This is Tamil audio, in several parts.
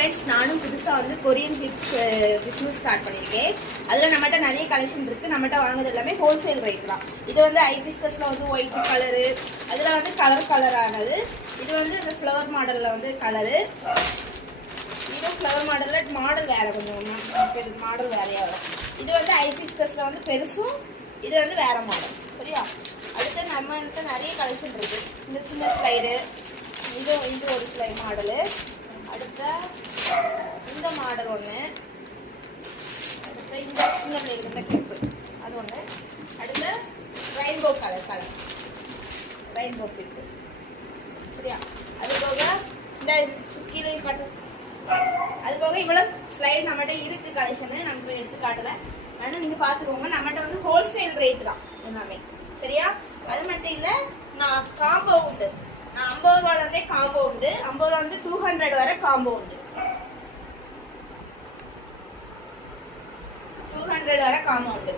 ஃப்ரெண்ட்ஸ், நானும் புதுசாக வந்து கொரியன் கிளிப்ஸ் பிஸ்னஸ் ஸ்டார்ட் பண்ணியிருக்கேன். அதில் நம்மகிட்ட நிறைய கலெக்ஷன் இருக்குது. நம்மகிட்ட வாங்குறது எல்லாமே ஹோல்சேல் ரேட் தான். இது வந்து ஐபிஸ்கஸில் வந்து ஒயிட் கலரு, அதில் வந்து கலரானது. இது வந்து இந்த ஃப்ளவர் மாடலில் வந்து கலரு. இது ஃப்ளவர் மாடலில் மாடல் வேறு, கொஞ்சம் மாடல் வேறையாக வரும். இது வந்து ஐபிஸ்கஸில் வந்து பெருசும், இது வந்து வேறு மாடல். சரியா? அடுத்து நம்மகிட்ட நிறைய கலெக்ஷன் இருக்குது. இந்த சின்ன ஸ்லைடு, இது ஒரு ஸ்லைடு மாடலு. அடுத்த இந்த மாடல் ஒன்று. அடுத்த இந்த சின்ன பிள்ளைகளுக்கு இந்த கிளிப்பு அது ஒன்று. அடுத்த ரெயின்போ கலர் ரெயின்போ கிளிப்பு. சரியா? அது போக இந்த கீழே காட்டு. அது போக இவ்வளோ ஸ்லைடு நம்மகிட்ட இருக்குது கலெக்ஷனு. நம்ம எடுத்து காட்டலை, ஆனால் நீங்கள் பார்த்துக்கோங்க. நம்மகிட்ட வந்து ஹோல்சேல் ரேட்டு தான் எல்லாமே. சரியா? அது மட்டும் இல்லை, நான் காம்போ உண்டு. நான் 50 ரூபாயிலே காம்போ உண்டு. 50 ரூபா வந்து 200 வரை காம்போ உண்டு. 200 வரை காம்போ உண்டு.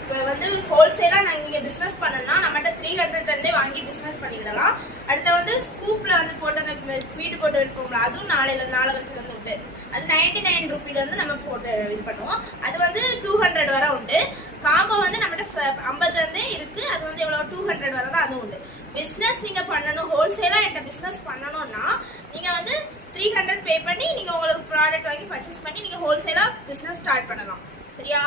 இப்போ வந்து ஹோல்சேலா நீங்க பிசினஸ் பண்ணணும்னா நம்மகிட்ட 300 தந்தே வாங்கி பிசினஸ் பண்ணிக்கலாம். அடுத்து வந்து ஸ்கூப்ல வந்து போட்டு அந்த வீடு போட்டு எடுப்போம்ல, அதுவும் நாளை கழிச்சு வந்து உண்டு. அது 99 ரூபீல வந்து நம்ம போட்டு இது பண்ணுவோம். அது வந்து 200 வரை உண்டு. காம்போ வந்து நம்மகிட்ட 50 இருந்தே இருக்கு. அது வந்து எவ்வளவு 200 வரை தான் அது உண்டு. பிசினஸ் நீங்க பண்ணணும், ஹோல்சேலா என்கிட்ட பிசினஸ் பண்ணணும்னா நீங்க வந்து 300 பே பண்ணி நீங்க உங்களுக்கு ப்ராடக்ட் வாங்கி பர்ச்சேஸ் பண்ணி நீங்க ஹோல்சேலா பிசினஸ் ஸ்டார்ட் பண்ணலாம். சரியா?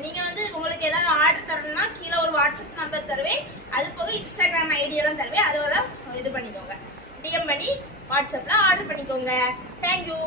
நீங்க வந்து உங்களுக்கு ஏதாவது ஆர்டர் தரணும்னா கீழே ஒரு வாட்ஸ்அப் நம்பர் தருவேன். அது போக இன்ஸ்டாகிராம் ஐடி எல்லாம் தருவேன். அது வர இது பண்ணிக்கோங்க. டிஎம் பண்ணி வாட்ஸ்அப்ல ஆர்டர் பண்ணிக்கோங்க. தேங்க்யூ.